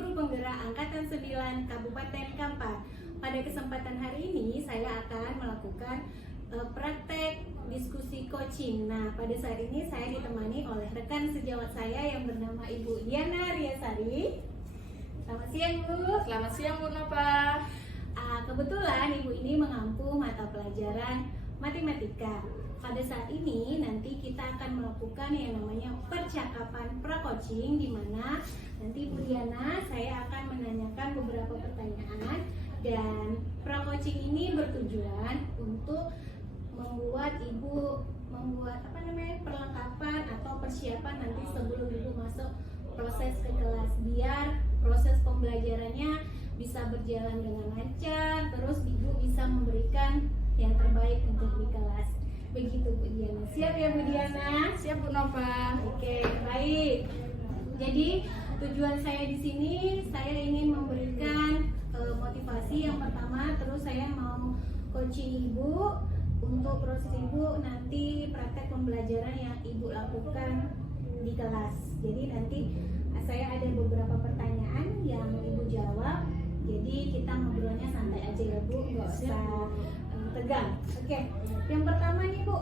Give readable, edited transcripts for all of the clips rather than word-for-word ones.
Guru Penggerak Angkatan 9 Kabupaten Kampar. Pada kesempatan hari ini saya akan melakukan praktek diskusi coaching. Nah, pada saat ini saya ditemani oleh rekan sejawat saya yang bernama Ibu Diana Riasari. Selamat siang, Bu. Selamat siang, Bu Nova. Kebetulan Ibu ini mengampu mata pelajaran matematika. Pada saat ini nanti kita akan melakukan yang namanya percakapan pra-coaching, di mana nanti Bu Diana saya akan menanyakan beberapa pertanyaan, dan pra-coaching ini bertujuan untuk membuat Ibu perlengkapan atau persiapan nanti sebelum Ibu masuk proses ke kelas, biar proses pembelajarannya bisa berjalan dengan lancar, terus Ibu bisa memberikan yang terbaik untuk di kelas. Begitu Bu Diana. Siap ya Bu Diana? Siap, Bu Nova. Oke, baik. Jadi tujuan saya di sini, saya ingin memberikan motivasi yang pertama, terus saya mau coaching Ibu untuk proses Ibu nanti praktek pembelajaran yang Ibu lakukan di kelas. Jadi nanti saya ada beberapa pertanyaan yang Ibu jawab. Jadi kita ngobrolnya santai aja ya Bu, nggak usah tegang. Oke, yang pertama nih Bu,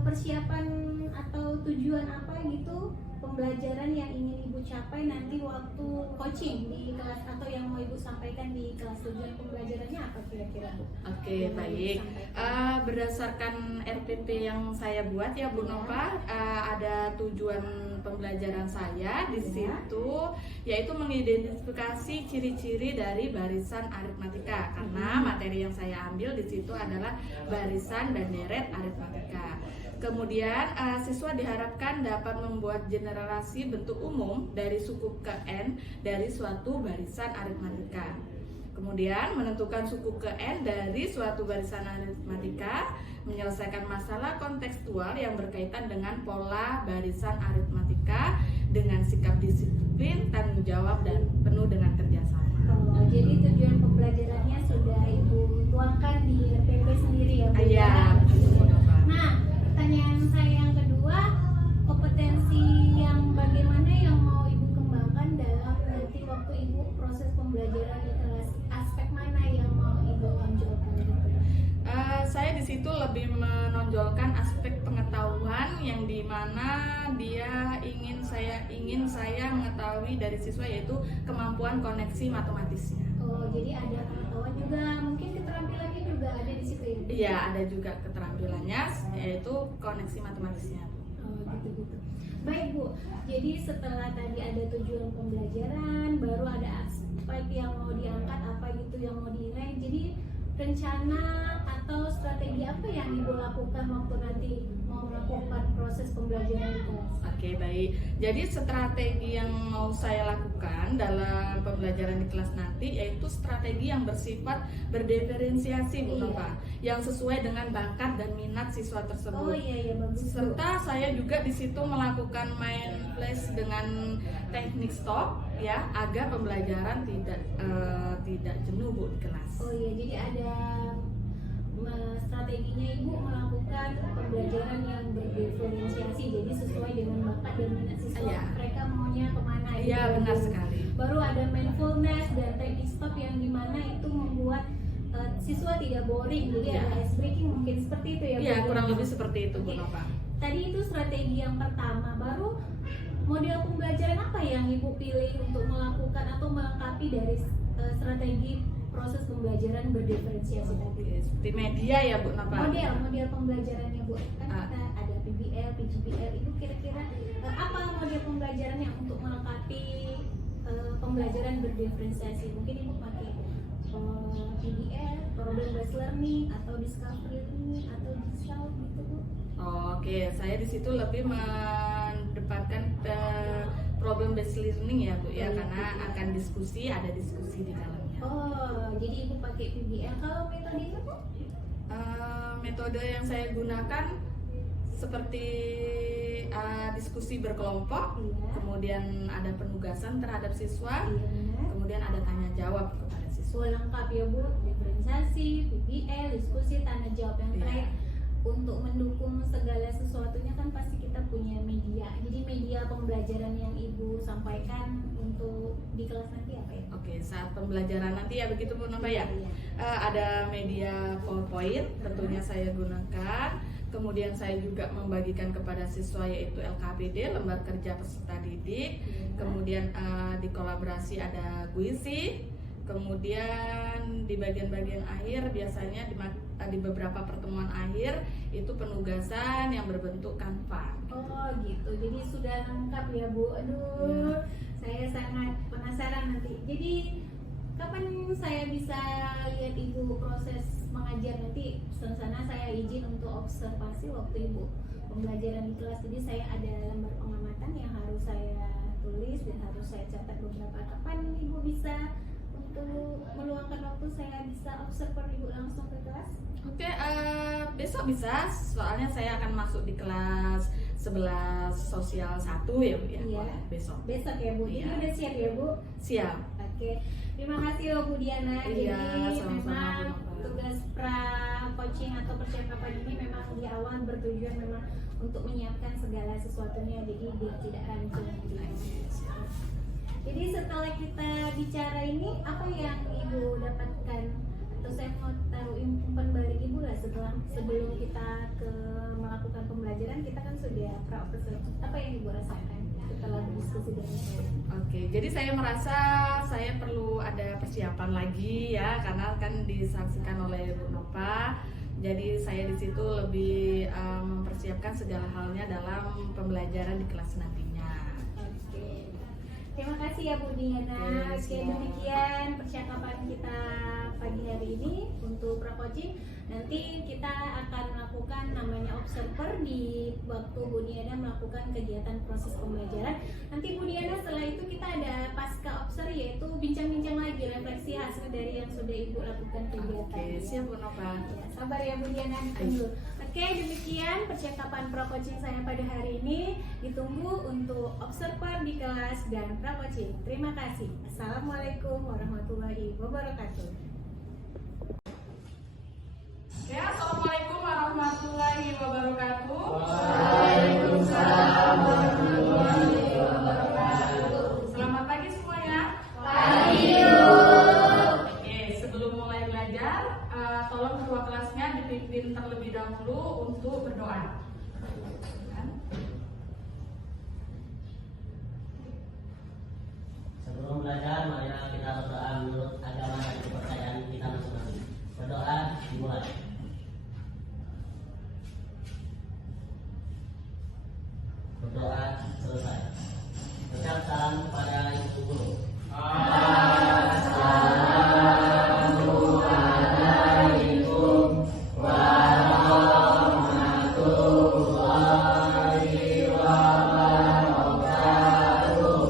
persiapan atau tujuan apa gitu pembelajaran yang ingin Ibu capai nanti waktu coaching di kelas, atau yang mau Ibu sampaikan di kelas, tujuan pembelajarannya apa kira-kira Bu? Oke, baik. Berdasarkan RPP yang saya buat ya Bu Nova, ada tujuan pembelajaran saya di situ, yaitu mengidentifikasi ciri-ciri dari barisan aritmatika, karena materi yang saya ambil di situ adalah barisan dan deret aritmatika. Kemudian siswa diharapkan dapat membuat generalisasi bentuk umum dari suku ke n dari suatu barisan aritmatika. Kemudian menentukan suku ke n dari suatu barisan aritmatika, menyelesaikan masalah kontekstual yang berkaitan dengan pola barisan aritmatika dengan sikap disiplin, tanggung jawab, dan penuh dengan kerjasama. Oh, jadi tujuan pembelajarannya sudah Ibu tuangkan di RPP sendiri ya Bu? Iya, betul. Nah, pertanyaan saya yang kedua, kompetensi yang bagaimana yang mau Ibu kembangkan dalam nanti waktu Ibu proses pembelajaran di kelas, aspek mana yang mau Ibu tonjolkan gitu? Saya di situ lebih menonjolkan aspek pengetahuan yang dimana dia ingin saya mengetahui dari siswa, yaitu kemampuan koneksi matematisnya. Oh, jadi ada pengetahuan juga, mungkin keterampilannya juga ada di situ ya? Iya, ada juga keterampilannya, yaitu koneksi matematisnya. Oh, gitu-gitu. Baik Bu, jadi setelah tadi ada tujuan pembelajaran, baru ada aspek yang mau diangkat, apa gitu yang mau dinilai. Jadi rencana atau strategi apa yang Ibu lakukan waktu nanti mau melakukan proses pembelajaran di kelas? Oke, baik. Jadi strategi yang mau saya lakukan dalam pembelajaran di kelas nanti yaitu strategi yang bersifat berdiferensiasi, Bu Nova, yang sesuai dengan bakat dan minat siswa tersebut. Oh iya, bagus. Serta saya juga di situ melakukan main flash dengan teknik stop ya, agar pembelajaran tidak jenuh Bu di kelas. Oh iya, jadi ada strateginya Ibu melakukan pembelajaran yang berdiferensiasi, jadi sesuai dengan bakat dan minat siswa, mereka maunya kemana gitu. Iya, benar sekali. Baru ada mindfulness dan teknik stop yang dimana itu membuat siswa tidak boring, jadi ada ice breaking, mungkin seperti itu ya Bu? Iya, kurang lebih seperti itu Bu Nova. Tadi itu strategi yang pertama, baru model pembelajaran apa yang Ibu pilih untuk melakukan atau melengkapi dari strategi proses pembelajaran berdiferensiasi tadi? Seperti media ya Bu Nova. Model pembelajarannya Bu, kan kita ada PBL, PGBL, itu kira-kira apa model pembelajarannya untuk melengkapi pembelajaran berdiferensiasi? Mungkin Ibu pakai PBL, problem based learning, atau discovery learning, atau DISAL gitu Bu? Oke, saya di situ lebih mendapatkan problem based learning ya Bu ya, karena akan ada diskusi di dalamnya. Oh, jadi Ibu pakai PBL. Kalau metodenya Bu? Metode yang saya gunakan seperti diskusi berkelompok, kemudian ada penugasan terhadap siswa, kemudian ada tanya jawab kepada siswa. Lengkap ya Bu, diferensiasi, PBL, diskusi, tanya jawab. Yang terakhir, untuk mendukung segala sesuatunya kan pasti kita punya media. Jadi media pembelajaran yang Ibu sampaikan untuk di kelas nanti apa ya? saat pembelajaran nanti ya, begitu Bu Nova ya. Ada media PowerPoint tentunya saya gunakan. Kemudian saya juga membagikan kepada siswa yaitu LKPD, lembar kerja peserta didik. Kemudian di kolaborasi ada guisi. Kemudian di bagian-bagian akhir biasanya di beberapa pertemuan akhir itu penugasan yang berbentuk kanvas. Oh gitu, jadi sudah lengkap ya Bu. Aduh, saya sangat penasaran nanti. Jadi kapan saya bisa lihat Ibu proses mengajar nanti? Pesan sana saya izin untuk observasi waktu Ibu pembelajaran di kelas. Jadi saya ada lembar pengamatan yang harus saya tulis dan harus saya catat beberapa. Kapan Ibu bisa untuk meluangkan waktu saya bisa observer Ibu langsung ke kelas? Oke, besok bisa, soalnya saya akan masuk di kelas 11 sosial 1 ya Bu ya. Iya. Besok Ya Bu, ini Iya. udah siap ya Bu? siap. Oke, terima kasih loh Bu Diana. Iya, Jadi sama-sama, memang Bu Nova. tugas pra coaching atau percakapan ini memang di awal bertujuan memang untuk menyiapkan segala sesuatunya, jadi biar tidak rancung. Jadi setelah kita bicara ini, apa yang Ibu dapatkan? Atau saya mau taruh umpan balik Ibu lah sebelum kita melakukan pembelajaran, kita kan sudah pra observasi. Apa yang Ibu rasakan setelah diskusi dengan saya? Oke, jadi saya merasa saya perlu ada persiapan lagi ya, karena kan disaksikan oleh Bu Nova. Jadi saya di situ lebih mempersiapkan segala halnya dalam pembelajaran di kelas nantinya. Oke. Terima kasih ya Bu Diana. Oke, Oke, siap. demikian percakapan kita pagi hari ini untuk pra coaching. Nanti kita akan melakukan namanya observer di waktu Bu Diana melakukan kegiatan proses pembelajaran. Nanti Bu Diana setelah itu kita ada pasca observer, yaitu bincang-bincang lagi refleksi hasil dari yang sudah Ibu lakukan kegiatan. Oke, siap Bu Nova. Ya, sabar ya Bu Diana, ditunggu. Oke, demikian percakapan pro coaching saya pada hari ini. Ditunggu untuk observer di kelas dan pro coaching. Terima kasih. Assalamualaikum warahmatullahi wabarakatuh. Oke, assalamualaikum warahmatullahi wabarakatuh. Waalaikumsalam warahmatullahi wabarakatuh. Selamat pagi semuanya. Pagi. Oke, sebelum mulai belajar, tolong ketua kelasnya dipimpin terlebih dahulu untuk berdoa. Sebelum belajar, marilah kita berdoa menurut agama dan kepercayaan kita masing-masing. Berdoa dimulai. Berdoa selesai. Ucap salam kepada Ibu Guru. Assalamualaikum warahmatullahi wabarakatuh.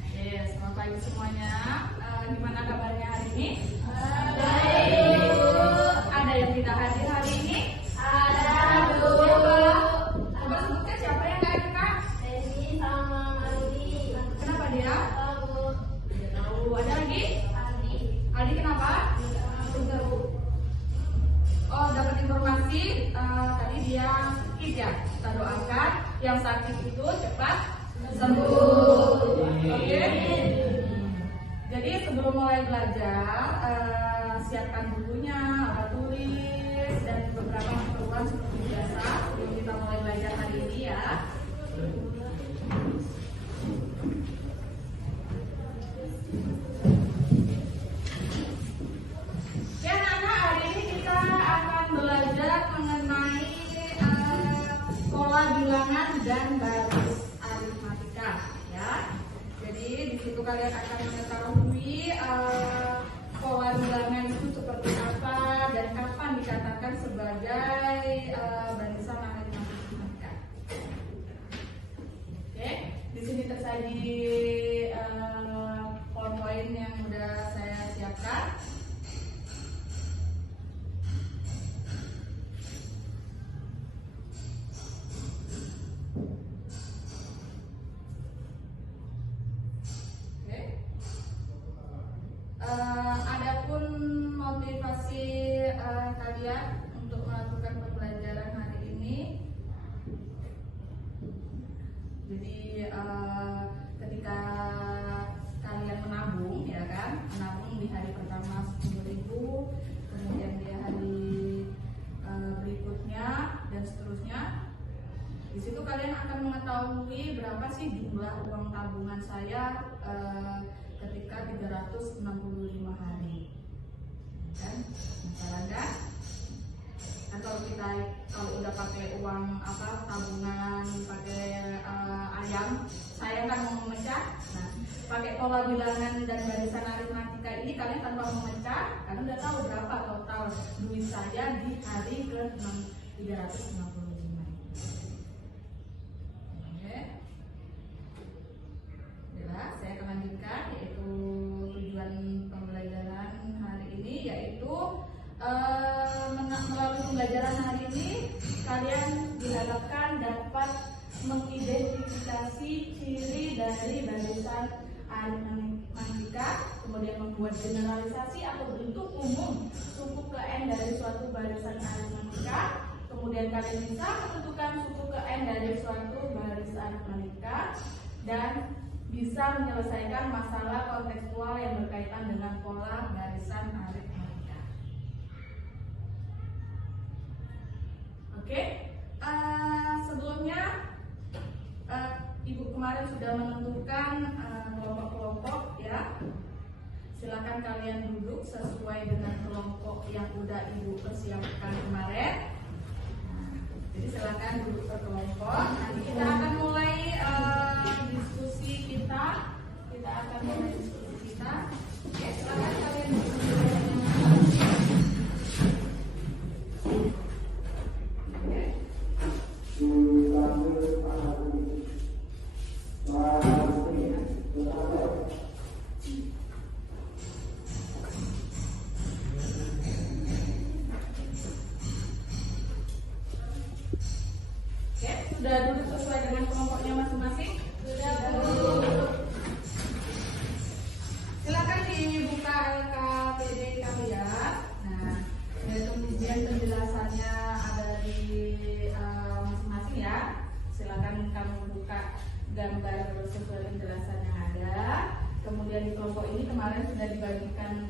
Oke, selamat pagi semuanya. Gimana kabarnya hari ini? Ada yang tidak hadir hari ini? Coba sebutkan siapa yang nggak hadir, Kak? Kenapa dia? Tidak tahu. Ada lagi? Aldi kenapa? Oh, dapat informasi tadi dia sakit ya. Kita doakan yang sakit itu cepat sembuh. Oke. Jadi sebelum mulai belajar, siapkan bukunya, alat tulis, dan beberapa keperluan seperti biasa sebelum kita mulai belajar hari ini ya. Ya anak-anak, hari ini kita akan belajar mengenai pola bilangan dan baris aritmatika ya. Jadi di situ kalian akan mengetahui pola bilangan itu seperti apa dan kapan dikatakan sebagai barisan aritmatika. Oke, di sini tersaji PowerPoint yang sudah saya siapkan. Adapun motivasi kalian untuk melakukan pembelajaran hari ini, jadi ketika kalian menabung, ya kan, menabung di hari pertama 10.000, kemudian di hari berikutnya dan seterusnya. Di situ kalian akan mengetahui berapa sih jumlah uang tabungan saya ketika 365 hari. Kan? Masalah kan? Kan kalau udah pakai uang tabungan pakai ayam, saya kan mau memecah. Nah, pakai pola bilangan dan barisan aritmatika ini kalian tanpa memecah, kalian udah tahu berapa total duit saya di hari ke 365. Saya akan lanjutkan, yaitu tujuan pembelajaran hari ini, yaitu melalui pembelajaran hari ini kalian diharapkan dapat mengidentifikasi ciri dari barisan aritmatika, kemudian membuat generalisasi atau bentuk umum suku ke N dari suatu barisan aritmatika, kemudian kalian bisa menentukan suku ke N dari suatu barisan aritmatika, dan bisa menyelesaikan masalah kontekstual yang berkaitan dengan pola barisan aritmatika. Oke, sebelumnya Ibu kemarin sudah menentukan kelompok-kelompok, ya. Silakan kalian duduk sesuai dengan kelompok yang udah Ibu persiapkan kemarin. Jadi silakan duduk per kelompok. Nanti kita akan mulai diskusi kita. Oke, silakan kalian duduk. Sudah duduk sesuai dengan kelompoknya masing-masing? Sudah duduk. Silakan dibuka LKPD kalian. Nah, dan kemudian penjelasannya ada di masing-masing, ya. Silakan kamu buka gambar sesuai penjelasan yang ada. Kemudian di kelompok ini kemarin sudah dibagikan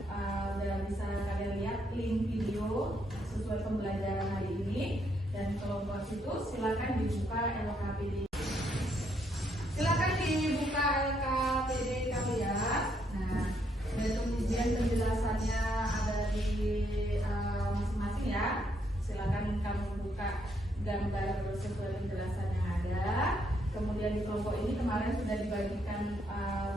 dan bisa kalian lihat link video sesuai pembelajaran hari ini. Dan kelompok situ silakan dibuka LKPD. Silakan dibuka LKPD kalian. Nah, dan kemudian penjelasannya ada di masing-masing, ya. Silakan kamu buka gambar sesuai penjelasan yang ada. Kemudian di kelompok ini kemarin sudah dibagikan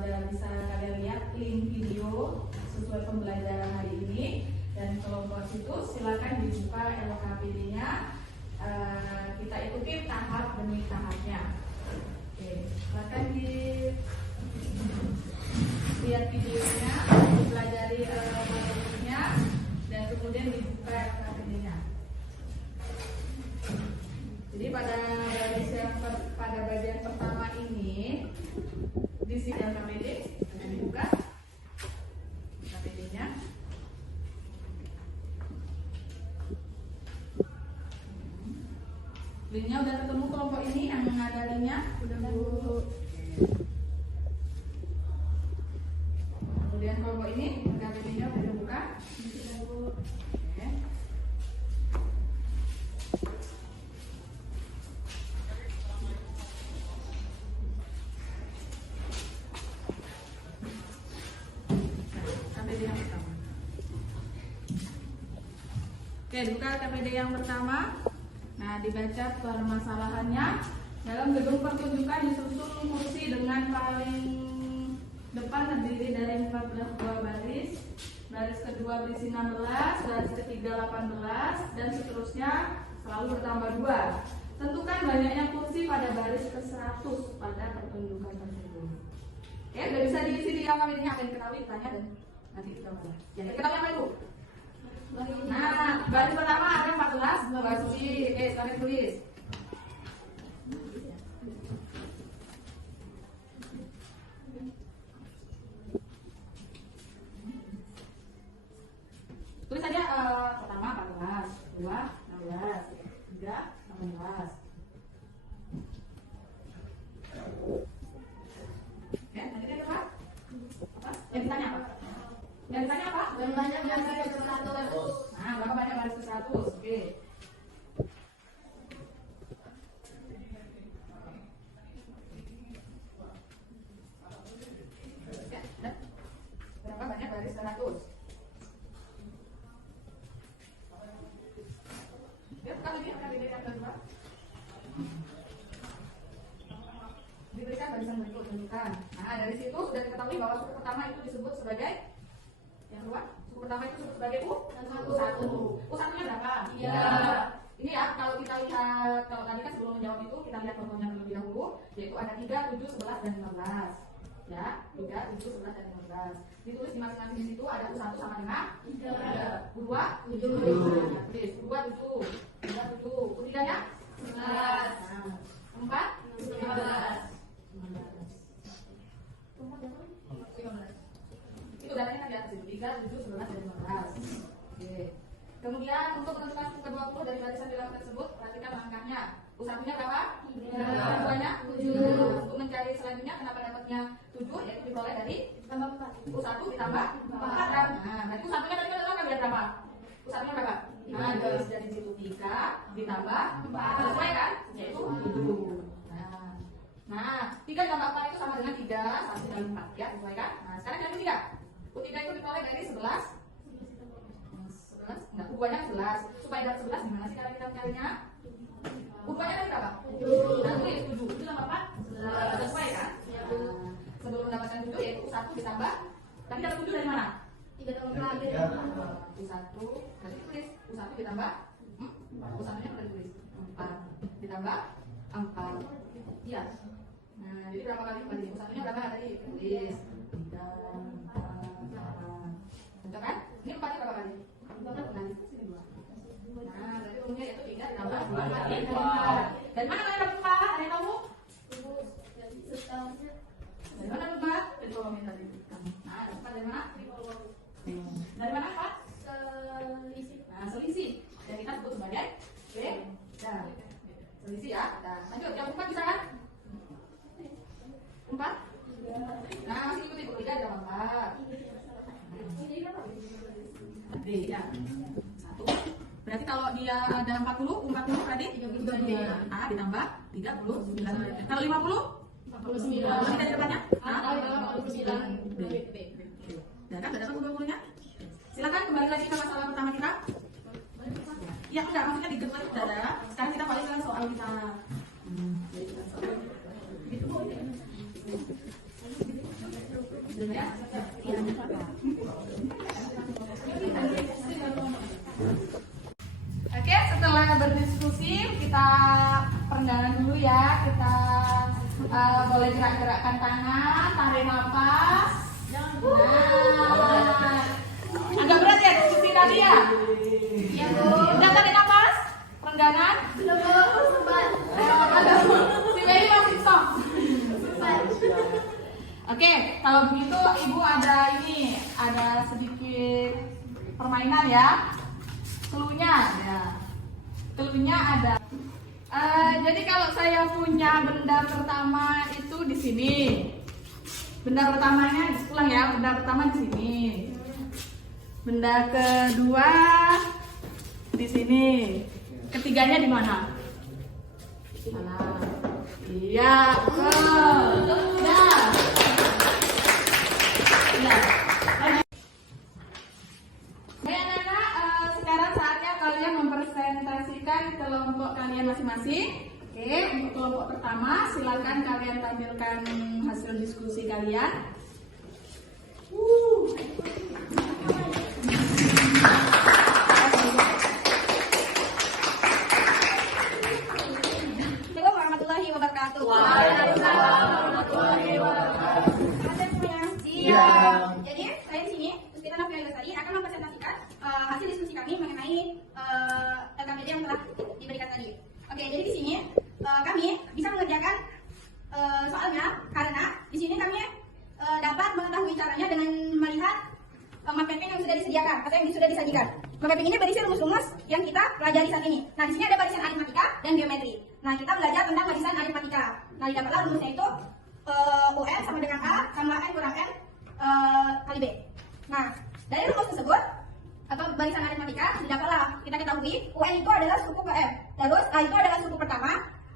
dan bisa kalian lihat link video sesuai pembelajaran hari ini. Dan kelompok situ silakan dibuka LKPD-nya. Kita ikuti tahap demi tahapnya. Oke, silakan lihat videonya, dipelajari materinya, dan kemudian dibuka LKPD-nya. Jadi pada bagian pertama ini di sini LKPD akan dibuka LKPD-nya. Linknya udah ketemu kelompok ini yang ada linknya? Udah, Bu. Kemudian kelompok ini LKPD-nya udah dibuka? Sudah, Bu. Oke. KPD yang pertama. Oke, buka KPD yang pertama. Nah, dibaca permasalahannya. Dalam gedung pertunjukan disusun kursi dengan paling depan terdiri dari 14 buah baris. Baris kedua berisi 16, baris ketiga 18, dan seterusnya selalu bertambah 2. Tentukan banyaknya kursi pada baris ke-100 pada pertunjukan tersebut. Oke, udah bisa diisi di LKPD-nya, akan diketahui ditanya dan nanti kita bahas. Yang diketahui apa itu? Nah, baris pertama ada 14 kursi. Oke, sekarang tulis. Tulis saja pertama 14, kedua 16, ketiga 18. Bukan. Nah, dari situ sudah diketahui bahwa suku pertama itu disebut sebagai yang kedua. Suku pertama itu disebut sebagai U1. U1-nya berapa? 3. Ini ya, kalau kita lihat, kalau tadi kan sebelum menjawab itu kita lihat contohnya terlebih dahulu, yaitu ada 3, 7, 11, dan 15. Ya, 3, 7, 11, dan 15. Ditulis di masing-masing di situ ada U1 sama dengan 3, U2, 7. Nah, tulis U2, 7, U2, 7, U3-nya 11, 4, 15. Itu datanya kan di atas itu 3, 7, 11, dan 15. Oke. Kemudian untuk menentukan suku ke-20 dari barisan bilangan tersebut, perhatikan angkanya. U1-nya berapa? 3. U2-nya 7. Untuk mencari selanjutnya, kenapa dapatnya 7? Yaitu diperoleh dari Tambah 4. U1 ditambah 4 kan? Nah, berarti U1-nya tadi kita tahu kan biar berapa? U1-nya berapa? Nah, dari situ 3 ditambah 4. Sesuai kan? Yaitu 7. Nah, 3 ditambah 4 itu sama dengan 3, 1 dan 4 ya, sesuai kan? Nah, sekarang yang ketiga. U3 itu diperoleh dari 11. Enggak, U2-nya 11. Supaya dapat 11 gimana sih cara kita mencarinya? U2-nya tadi berapa? 7. Nah, tulis 7. 7 tambah 4? 11. Sesuai kan? Nah, sebelum mendapatkan 7 yaitu U1 ditambah. Tadi dapat 7 dari mana? 3 tambah 4. U1, berarti tulis U1 ditambah U1-nya udah tulis 4 ditambah 4. Iya. Nah, jadi berapa kali kembali? U1-nya berapa tadi? Tulis 3, 4, 8. Betul kan? Ini 4-nya berapa kali? Nanti sini 2. Nah, berarti umumnya itu 3 ditambah 4. Dari mana kalian dapat 4? Ada yang tahu? Dari mana dapat 4? Dari kolomnya tadi. Nah, dapat 4 dari mana? Dari mana 4? Selisih. Nah, selisih. Yang kita sebut sebagai beda. Selisih ya. Nah, lanjut. Yang 4 bisa kan? 4? Nah, masih ikuti 3 ditambah 4. Beda. 1. Berarti kalau dia ada 40 berarti 39. A ditambah 39. Kalau 50? 49. Kita di depannya? A ditambah 49. B. Udah kan? Udah dapat 20-nya? Silakan kembali lagi ke masalah pertama kita. Ya enggak, maksudnya diketuk dada. Sekarang kita balik ke soal kita. Oke, setelah berdiskusi kita perenggangan dulu ya. Kita boleh gerak-gerakkan tangan, tarik nafas. Nah, agak berat ya diskusi tadi ya? Iya Bu. Udah tarik nafas? Perenggangan? Belum sempat. Si Mei masih sok. Oke, kalau begitu Ibu ada sedikit permainan ya. Cluenya ya. Cluenya ada. Jadi kalau saya punya benda pertama itu di sini. Benda pertamanya ulang ya, benda pertama di sini. Benda kedua di sini. Ketiganya di mana? Mana? Iya, betul. Nah. Iya. Baik anak-anak, sekarang saatnya kalian mempresentasikan kelompok kalian masing-masing. Oke, untuk kelompok pertama silakan kalian tampilkan hasil diskusi kalian. Assalamualaikum warahmatullahi wabarakatuh. Waalaikumsalam warahmatullahi wabarakatuh. Ada semuanya? Iya. Jadi saya di sini Puspita Nafila Lestari akan mempresentasikan hasil diskusi kami mengenai LKPD yang telah diberikan tadi. Oke, jadi di sini kami bisa mengerjakan soalnya karena di sini kami dapat mengetahui caranya dengan melihat mapping yang sudah disediakan atau yang sudah disajikan. Mapping ini berisi rumus-rumus yang kita pelajari saat ini. Nah, di sini ada barisan aritmatika dan geometri. Nah, kita belajar tentang barisan aritmatika. Nah, didapatlah rumusnya itu UN sama dengan A sama N kurang N kali B. Nah, dari rumus tersebut atau barisan aritmatika didapatlah kita ketahui UN itu adalah suku ke M. Terus A itu adalah suku pertama.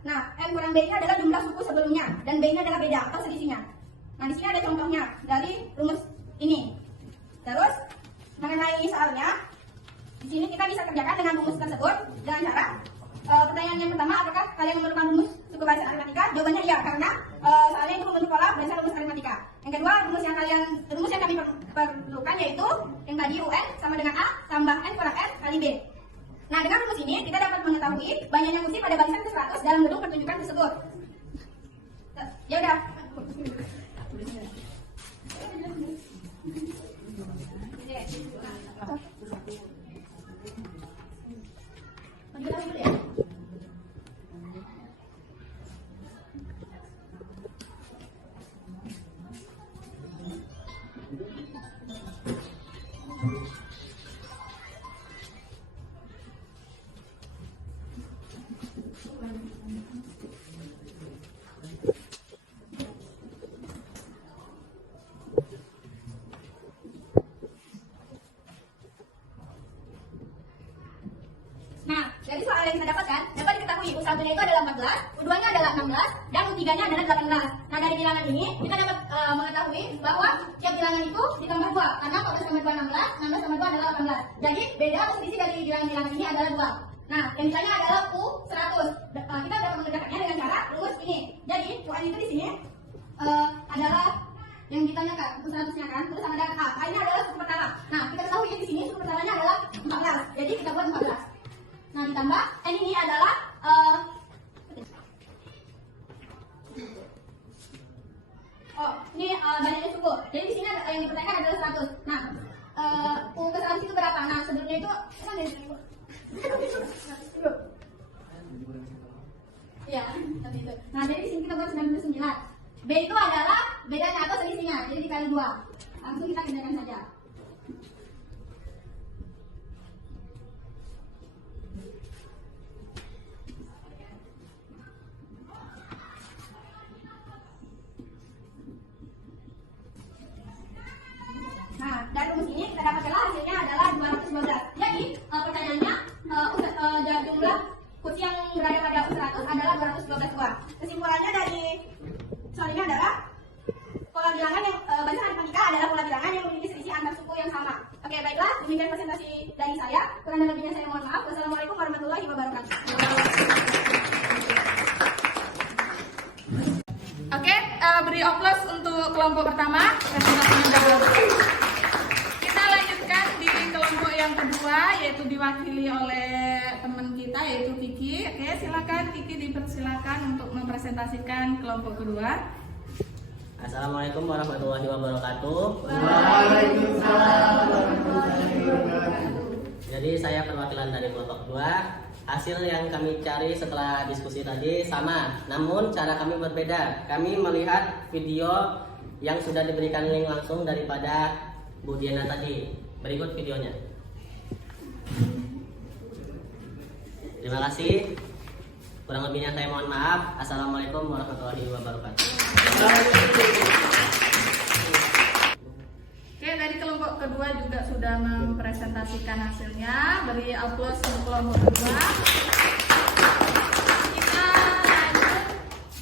Nah, M kurang B ini adalah jumlah suku sebelumnya dan B ini adalah beda atau selisihnya. Nah, di sini ada contohnya dari rumus ini. Terus mengenai soalnya, di sini kita bisa kerjakan dengan rumus tersebut dengan cara pertanyaan yang pertama, apakah kalian memerlukan rumus suku barisan aritmatika? Jawabannya iya, karena soalnya itu membentuk pola barisan rumus aritmatika. Yang kedua, rumus yang kami perlukan yaitu yang tadi UN sama dengan A tambah N kurang R kali B. Nah, dengan rumus ini kita dapat mengetahui banyaknya musi pada barisan ke-100 dalam bentuk pertunjukan tersebut. Ya udah. Nah, dari soal yang kita dapatkan, dapat diketahui U1-nya itu adalah 14, U2-nya adalah 16, dan U3-nya adalah 18. Nah, dari bilangan ini, kita dapat mengetahui bahwa tiap bilangan itu ditambah 2, karena 14 tambah 2 16, 16 tambah 2 adalah 18. Jadi, beda atau selisih dari bilangan-bilangan ini adalah 2. Nah, yang misalnya adalah U100. Kita dapat mendapatkannya dengan cara rumus ini. Jadi, UN itu di sini adalah yang ditanyakan, U100-nya kan, terus ada A. A ini adalah suku pertama. Nah, kita ketahui di sini suku pertamanya adalah 14. Jadi, kita buat 14. Nah, ditambah N ini adalah ini banyaknya suku. Jadi di sini yang dipertanyakan adalah 100. Nah, U ke 100 itu berapa? Nah, sebelumnya itu kan dari sini. Iya, seperti itu. Nah, jadi di sini kita buat 99. B itu adalah bedanya atau selisihnya. Jadi dikali 2. Langsung kita kerjakan saja. Nah, dari rumus ini kita dapatkanlah hasilnya adalah 212. Jadi, pertanyaannya jumlah kursi yang berada pada U100 adalah 212 buah. Kesimpulannya dari soal ini adalah pola bilangan yang barisan aritmatika adalah pola bilangan yang memiliki selisih antar suku yang sama. Oke, baiklah, demikian presentasi dari saya. Kurang dan lebihnya saya mohon maaf. Wassalamualaikum warahmatullahi wabarakatuh. Oke, beri aplaus untuk kelompok pertama. Kita lanjutkan di kelompok yang kedua, yaitu diwakili oleh teman kita, yaitu Kiki. Oke, silakan Kiki, dipersilakan untuk mempresentasikan kelompok kedua. Assalamualaikum warahmatullahi wabarakatuh. Waalaikumsalam warahmatullahi wabarakatuh. Jadi saya perwakilan dari kelompok 2. Hasil yang kami cari setelah diskusi tadi sama, namun cara kami berbeda. Kami melihat video yang sudah diberikan link langsung daripada Bu Diana tadi. Berikut videonya. Terima kasih. Kurang lebihnya saya mohon maaf. Assalamualaikum warahmatullahi wabarakatuh. Oke, dari kelompok kedua juga sudah mempresentasikan hasilnya. Beri aplaus untuk kelompok kedua.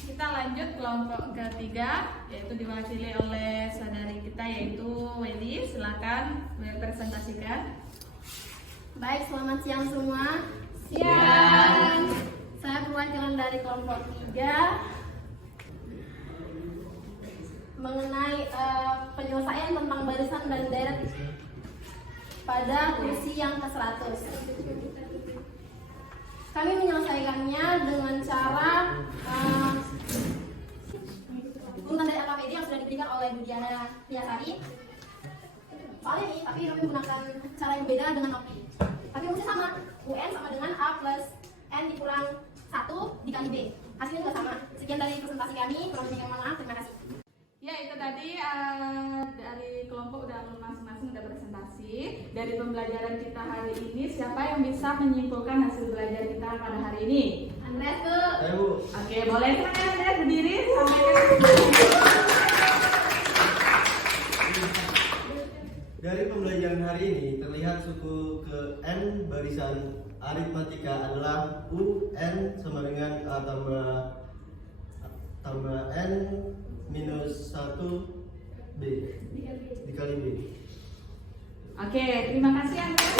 Kita lanjut kelompok ketiga, yaitu diwakili oleh saudari kita, yaitu Wedi. Silakan mempresentasikan. Baik, selamat siang semua. Siang. Saya perwakilan dari kelompok 3 mengenai penyelesaian tentang barisan dan deret pada kursi yang ke-100. Kami menyelesaikannya dengan cara urutan dari AKPD yang sudah diberikan oleh Bu Diana Piasari. Soal ini, tapi kami menggunakan cara yang beda dengan OPI. Tapi rumusnya sama, UN sama dengan A plus N dikurang 1 dikali B. Hasilnya juga sama. Sekian dari presentasi kami, kurang lebih mohon maaf, terima kasih. Ya, itu tadi dari kelompok udah masing-masing udah presentasi. Dari pembelajaran kita hari ini, siapa yang bisa menyimpulkan hasil belajar kita pada hari ini? Andres, Bu. Ayo. Oke, boleh silakan Andres berdiri sampaikan. Dari pembelajaran hari ini terlihat suku ke N barisan aritmatika adalah UN sama dengan A tambah N minus 1 B dikali B. Oke, terima kasih Andres.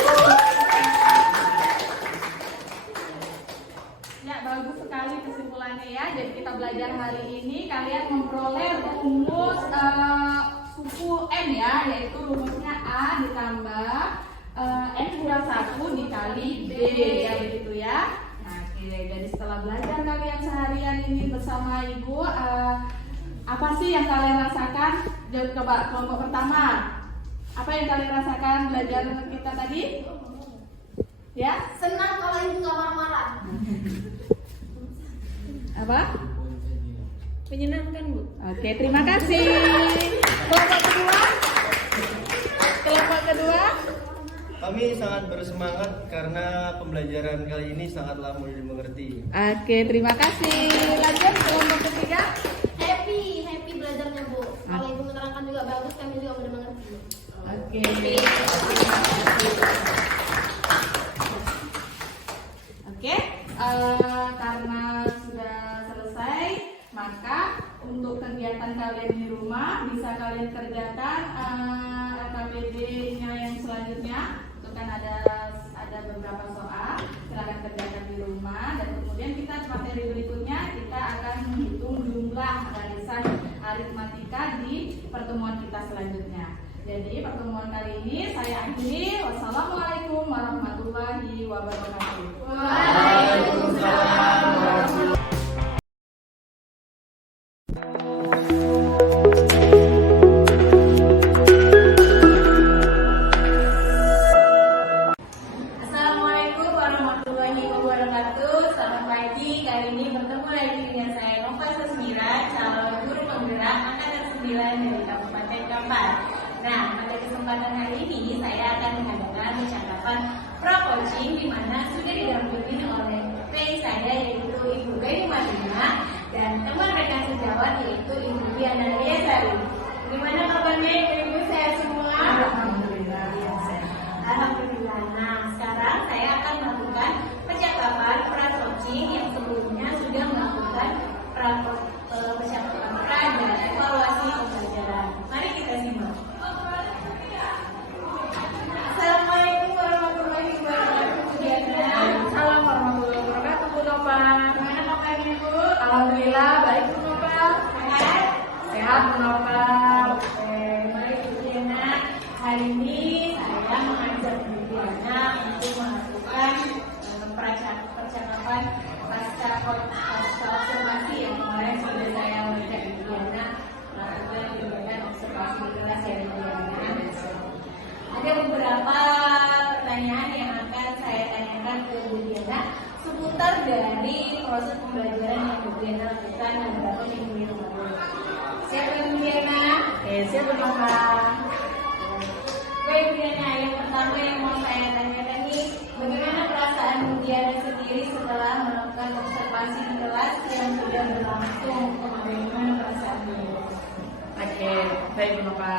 Ya, bagus sekali kesimpulannya ya. Jadi Jadi kita belajar hari ini kalian memperoleh rumus suku N ya, yaitu rumusnya A ditambah N kurang 1 dikali B ya, begitu ya. Nah, oke, jadi setelah belajar kalian seharian ini bersama Ibu, apa sih yang kalian rasakan? Coba kelompok pertama, apa yang kalian rasakan belajar kita tadi? Ya? Senang kalau ibu nggak marah-marah. Apa? Menyenangkan, Bu. Oke, terima kasih. Kelompok kedua? Kelompok kedua? Kami sangat bersemangat karena pembelajaran kali ini sangatlah mudah dimengerti. Oke, terima kasih. Lanjut kelompok ketiga? Happy belajarnya Bu. Kalau ibu menerangkan juga bagus, kami juga mudah mengerti. Oke. Oke, karena sudah selesai, maka untuk kegiatan kalian di rumah bisa kalian kerjakan LKPD-nya yang selanjutnya. Itu kan ada beberapa soal, silakan kerjakan di rumah. Dan kemudian kita materi berikutnya kita akan menghitung jumlah barisan aritmatika di pertemuan kita selanjutnya. Jadi pertemuan kali ini saya akhiri. Wassalamualaikum warahmatullahi wabarakatuh. Waalaikumsalam warahmatullahi Assalamualaikum warahmatullahi wabarakatuh. Selamat pagi. Kali ini bertemu lagi dengan saya Nova Susmira, calon guru penggerak angkatan 9 dari Kabupaten Kampar. Nah, pada kesempatan hari ini saya akan mengadakan percakapan pro-coaching di mana sudah didampingi oleh PI saya yaitu Ibu Gaini Madina dan teman rekan sejawat yaitu Ibu Diana Riasari. Gimana kabarnya Ibu sehat semua? Alhamdulillah. Alhamdulillah. Nah, sekarang saya akan melakukan percakapan pra-coaching yang sebelumnya sudah melakukan percakapan pra dan evaluasi pembelajaran. Mari kita simak. Assalamualaikum warahmatullahi wabarakatuh. Bu Diana. Salam warahmatullahi wabarakatuh, Bu Nova. Gimana kabarnya, Bu? Alhamdulillah baik, Bu Nova. Sehat? Sehat, Bu Nova. Oke, mari Bu Diana. Hari ini saya mengajak Bu Diana untuk melakukan percakapan pasca observasi yang kemarin sudah saya mengajak Bu Diana melakukan kegiatan observasi di kelas ya Bu Diana. Ada beberapa pertanyaan yang akan saya tanyakan ke Bu Diana seputar dari proses pembelajaran yang Bu Diana lakukan beberapa minggu yang lalu. Siap ya Bu Diana? Siap, Bu Nova. Baik Bu Diana, yang pertama yang mau saya tanyakan nih, bagaimana perasaan Bu Diana sendiri setelah melakukan observasi di kelas yang sudah berlangsung? Bagaimana perasaannya? Oke, baik Bu Nova.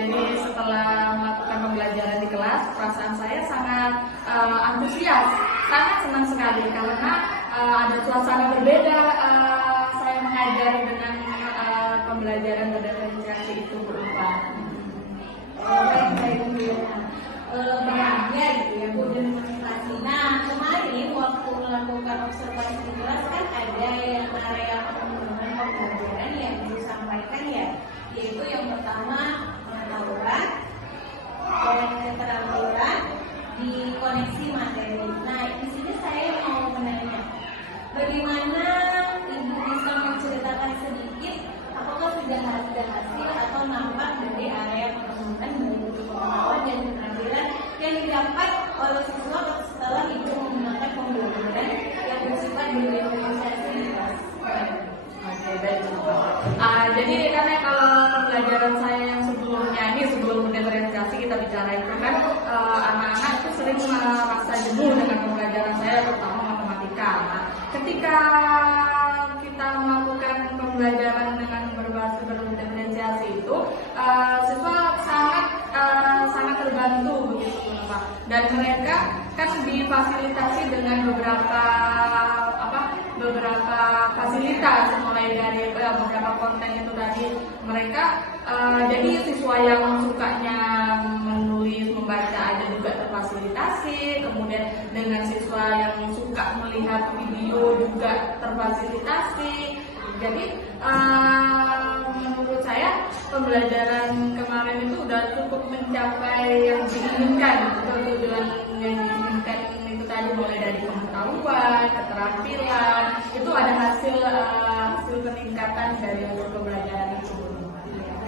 Jadi setelah melakukan pembelajaran di kelas, perasaan saya sangat antusias, sangat senang sekali karena ada suasana berbeda. Saya mengajar dengan pembelajaran berdiferensiasi itu berupa. Baik Bu Diana. Bahagia gitu ya Bu dan motivasi. Nah, kemarin waktu melakukan observasi di kelas kan ada yang area pengembangan pembelajaran yang disampaikan ya, yaitu yang pertama pengetahuan dan keterampilan di koneksi materi. Nah, di sini saya mau menanya, bagaimana Ibu bisa menceritakan sedikit apakah sudah ada hasil atau nampak dari area pengembangan dari pengetahuan dan keterampilan yang didapat oleh siswa setelah Ibu menggunakan pembelajaran yang bersifat berdiferensiasi di kelas. Oke, baik Bu Nova. Jadi karena kalau pembelajaran saya yang sebelumnya ini sebelum diferensiasi kita bicara itu kan anak-anak itu sering merasa jenuh dengan pembelajaran saya terutama matematika. Nah, ketika kita melakukan pembelajaran dengan berbasis berdiferensiasi itu siswa sangat terbantu begitu Pak. Dan mereka kan difasilitasi dengan beberapa beberapa fasilitas, mulai dari beberapa konten itu tadi mereka jadi siswa yang sukanya menulis, membaca ada juga terfasilitasi, kemudian dengan siswa yang suka melihat video juga terfasilitasi. Jadi menurut saya pembelajaran kemarin itu udah cukup mencapai yang diinginkan, tujuan yang diinginkan itu tadi, mulai dari pengetahuan, keterampilan, itu ada hasil peningkatan dari pembelajaran itu.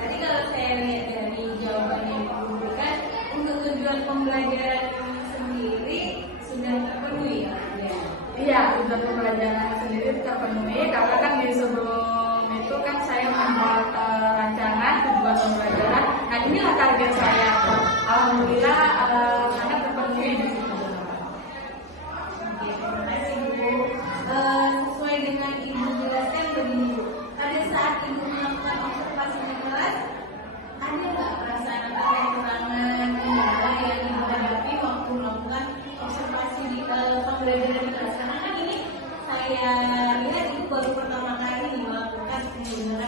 Jadi kalau saya lihat dari jawaban yang diberikan, untuk tujuan pembelajaran sendiri sudah terpenuhi ya? Iya, tujuan pembelajaran sendiri terpenuhi karena kan di sebelum itu kan saya membuat rancangan tujuan pembelajaran. Nah inilah target saya. Alhamdulillah sangat terpenuhi di situ. Oke, terima kasih Bu. Sesuai dengan Ibu jelaskan begini Bu, pada saat Ibu melakukan observasi di kelas, ada nggak perasaan atau kekurangan kendala yang Ibu hadapi waktu melakukan observasi di pembelajaran di kelas? Karena kan ini saya lihat Ibu baru pertama kali melakukan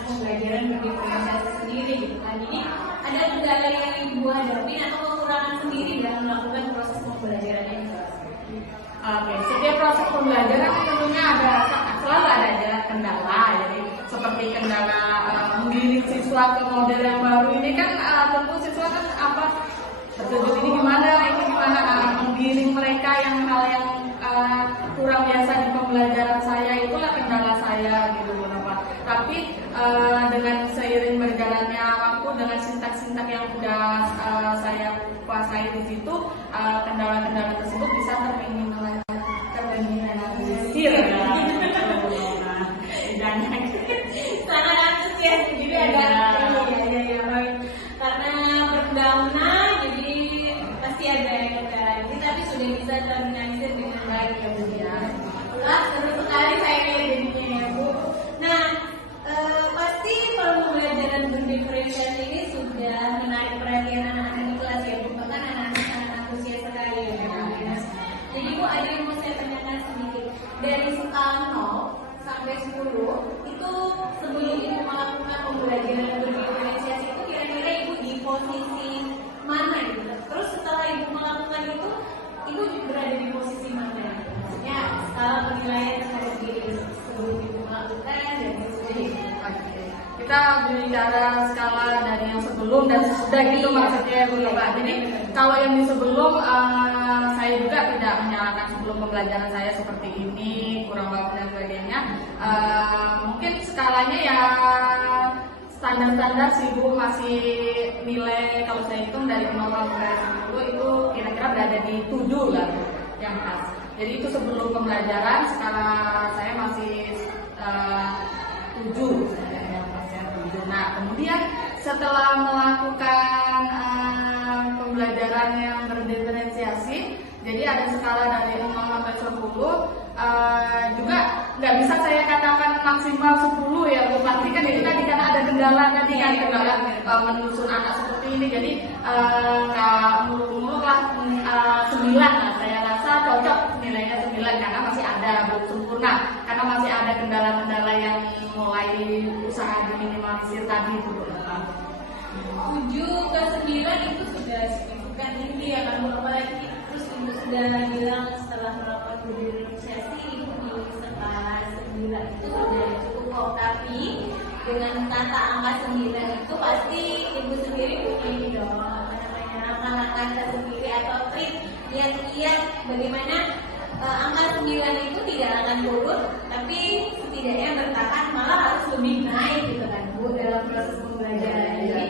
pembelajaran berdiferensiasi sendiri gitu kan. Jadi ada kendala yang Ibu hadapi atau kekurangan sendiri dalam melakukan proses pembelajaran di kelas? Oke, setiap proses pembelajaran tentunya selalu ada aja kendala. Jadi seperti kendala mendidik siswa ke model yang baru ini kan tentu siswa kan tertuju ini gimana menggiring mereka yang hal yang kurang biasa di pembelajaran saya, itulah kendala saya gitu Bapak. Tapi dengan seiring berjalannya waktu, dengan sintak-sintak yang udah saya kuasai di situ, kendala-kendala tersebut bisa terminimalisir. Sangat antusias juga ada karena bergabung jadi pasti ada yang lagi, tapi sudah bisa terminalisir dengan baik ya. Seru sekali saya lihat jadinya ya Bu. Nah pasti pembelajaran berdiferensiasi ini sudah menarik perhatian anak-anak di kelas ya Bu, bahkan anak-anak sangat antusias sekali ya. Jadi Bu, ada yang mau saya tanyakan sedikit, dari skala 0 sampai 10 itu sebelum Ibu melakukan pembelajaran berdiferensiasi itu kira-kira Ibu di posisi mana gitu? Terus setelah Ibu melakukan itu, Ibu berada di posisi mana? Maksudnya skala penilaian terhadap diri sebelum Ibu melakukan dan sesudah. Kita berbicara skala dari yang sebelum dan sesudah gitu maksudnya Bu Pak. Jadi kalau yang di sebelum saya juga tidak menyalahkan sebelum pembelajaran saya seperti ini, kurang bagus dan sebagainya. Mungkin skalanya ya standar-standar sih Bu, masih nilai kalau saya hitung dari 0 sampai 10 itu kira-kira berada di 7 lah yang pas. Jadi itu sebelum pembelajaran skala saya masih 7. Nah, kemudian setelah melakukan pembelajaran yang berdiferensiasi, jadi ada skala dari 0 sampai 10, juga nggak bisa saya katakan maksimal 10 ya Bu, pasti kan itu tadi karena ada kendala tadi kan, kendala menyusun anak seperti ini, jadi nggak muluk-muluk lah 9 lah, saya rasa cocok nilainya 9 karena masih ada belum sempurna, karena masih ada kendala-kendala yang mulai usaha diminimalisir tadi itu. 7 ke 9 itu sudah signifikan tinggi ya kan, apalagi terus Ibu sudah bilang setelah melakukan berdiferensiasi Ibu di skala 9 itu sudah cukup kok, tapi dengan kata angka 9 itu pasti Ibu sendiri punya ini dong, langkah-langkah tersendiri atau trik kiat-kiat bagaimana angka 9 itu tidak akan turun, tapi setidaknya bertahan, malah harus lebih naik gitu kan Bu dalam proses pembelajaran. Jadi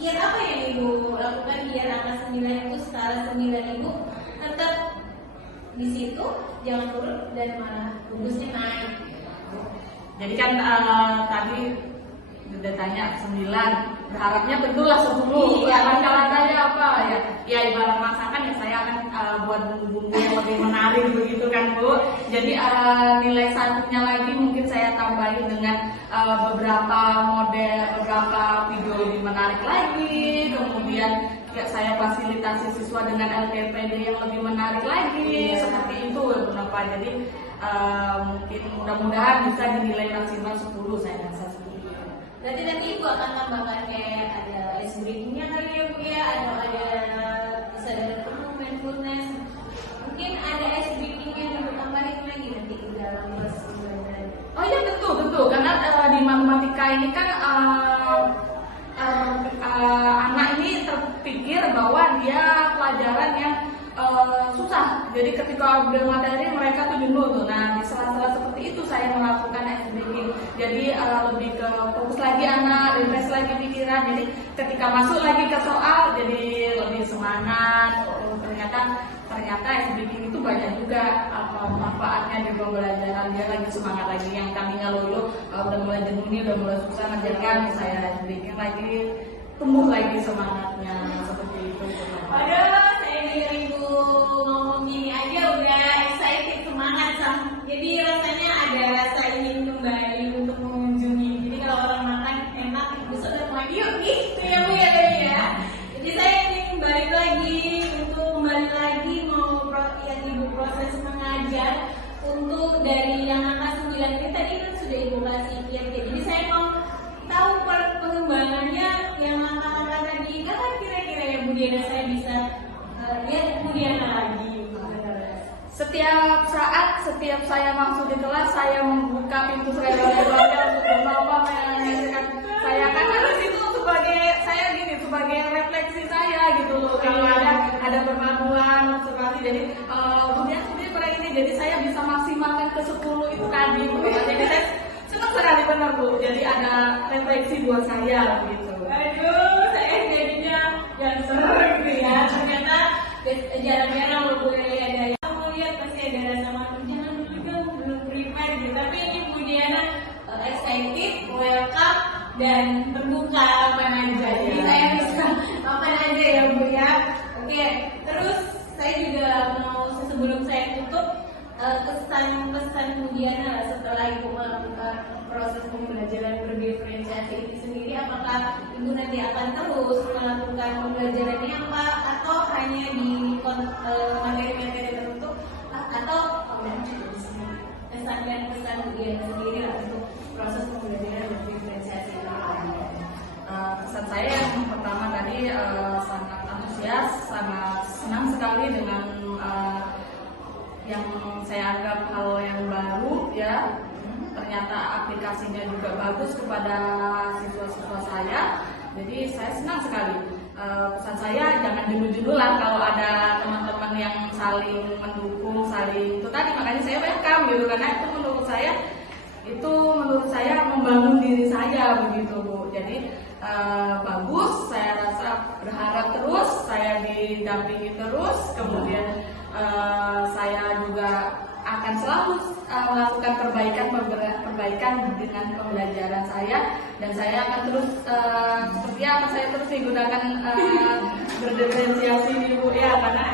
kiat apa yang Ibu lakukan biar angka 9 itu skala 9 Ibu tetap di situ, jangan turun dan malah bagusnya naik. Jadi kan tadi udah tanya 9, berharapnya tentulah 10. Iya. Langkah-langkahnya apa ya? Ya ibarat masakan ya saya akan buat bumbu-bumbu yang lebih menarik begitu kan Bu. Jadi nilai satunya lagi mungkin saya tambahin dengan beberapa model, beberapa video lebih menarik lagi. Kemudian saya fasilitasi siswa dengan LPPD yang lebih menarik lagi, seperti itu kenapa. Jadi mungkin mudah-mudahan bisa dinilai maksimal 10 saya rasa seperti itu. Berarti nanti Ibu akan tambahkan kayak ada ice breaking-nya kali ya Bu ya, atau ada kesadaran penuh, mindfulness. Mungkin ada ice breaking-nya Ibu tambahin lagi nanti di dalam proses pembelajaran. Oh iya tentu karena di matematika ini kan anak ini terpikir bahwa dia pelajaran yang susah. Jadi ketika ambil materi mereka tuh jenuh tuh. Nah di sela-sela seperti itu saya melakukan SBG. Jadi lebih ke fokus lagi anak, refresh lagi pikiran. Jadi ketika masuk lagi ke soal jadi lebih semangat. Ternyata SBG itu banyak juga manfaatnya di pembelajaran. Dia lagi semangat lagi, yang tadinya loyo udah mulai jenuh nih, udah mulai susah mengerjakan, saya SBG lagi tumbuh lagi semangatnya seperti itu. Aduh, saya dengar Ibu ngomong gini aja udah excited, semangat jadi rasanya ada rasa ingin kembali untuk mengunjungi. Jadi kalau orang makan enak, Ibu sudah mau yuk gitu ya Bu ya. Jadi saya ingin balik lagi mau yang Ibu proses mengajar untuk dari yang angka 9 ini tadi kan sudah Ibu kasih kiat-kiat. Jadi saya mau tahu pengembangannya yang angka-angka tadi. Kapan kira-kira ya Bu Diana saya bisa lihat Bu Diana lagi? Setiap saat, setiap saya masuk di kelas, saya membuka pintu saya lebar-lebar untuk bapak menyaksikan saya, karena di situ sebagai refleksi saya gitu loh. Kalau ada perpaduan observasi, jadi kemudian pada ini, jadi saya bisa maksimalkan ke 10 itu tadi Bu ya. Jadi saya senang sekali benar Bu. Jadi ada refleksi buat saya gitu. Aduh, saya jadinya yang seru gitu ya. Ternyata jarang-jarang loh Bu ada yang kamu lihat pasti ada rasa malu. Jangan dulu dong, belum prepare gitu. Tapi ini Bu Diana excited, welcome dan terbuka kapan aja. Jadi saya bisa kapan aja ya Bu ya. Oke, terus saya juga mau sebelum saya tutup kesan-pesan Bu Diana setelah Ibu melakukan proses pembelajaran berdiferensiasi ini sendiri. Apakah Ibu nanti akan terus melakukan pembelajarannya atau hanya di materi-materi tertentu, atau kesan dan pesan Bu Diana sendiri untuk proses pembelajaran berdiferensiasi ini? Pesan saya yang pertama tadi sangat antusias, sangat senang sekali dengan yang saya anggap hal yang baru ya. Ternyata aplikasinya juga bagus kepada siswa-siswa saya. Jadi saya senang sekali. Pesan saya jangan jenuh-jenuh lah kalau ada teman-teman yang saling mendukung, saling itu tadi, makanya saya welcome gitu, karena itu menurut saya membangun diri saya begitu Bu. Jadi bagus, saya rasa berharap terus, saya didampingi terus, kemudian saya juga akan selalu melakukan perbaikan dengan pembelajaran saya, dan saya akan terus seperti apa, saya terus menggunakan berdiferensiasi di Bu ya, karena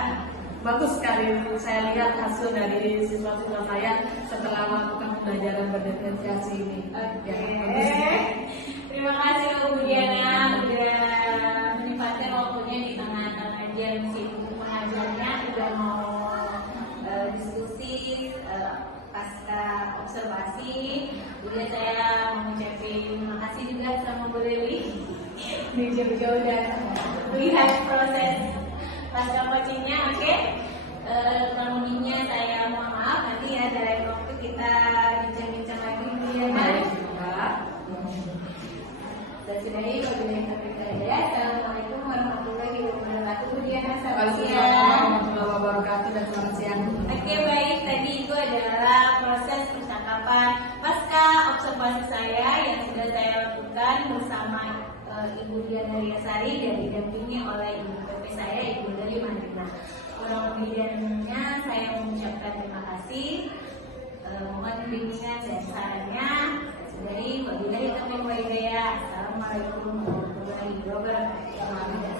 bagus sekali saya lihat hasil dari siswa-siswa saya setelah melakukan pembelajaran berdiferensiasi ini. Terima kasih Bu Diana sudah menyempatkan waktunya di tengah-tengah jam sibuk mengajarnya, sudah mau diskusi pasca observasi. Kemudian saya mengucapkan terima kasih juga sama Bu Dewi di jauh-jauh dan melihat proses pasca coachingnya. Oke, kurang lebihnya saya mohon maaf, nanti ya dari waktu kita bincang-bincang lagi Bu Diana. Dan sudahi wabillahi taufiq wal hidayah. Assalamualaikum warahmatullahi wabarakatuh. Bu Diana, selamat siang. Warahmatullahi wabarakatuh dan selamat siang. Oke, baik, tadi itu adalah proses percakapan pasca observasi saya yang sudah saya lakukan bersama Ibu Diana Riasari dan didampingi oleh Ibu PP saya, Ibu dari Mandina. Kurang lebihnya saya mengucapkan terima kasih. Mohon bimbingan dan sarannya. Sudahi wabillahi taufiq wal hidayah. Assalamualaikum warahmatullahi wabarakatuh.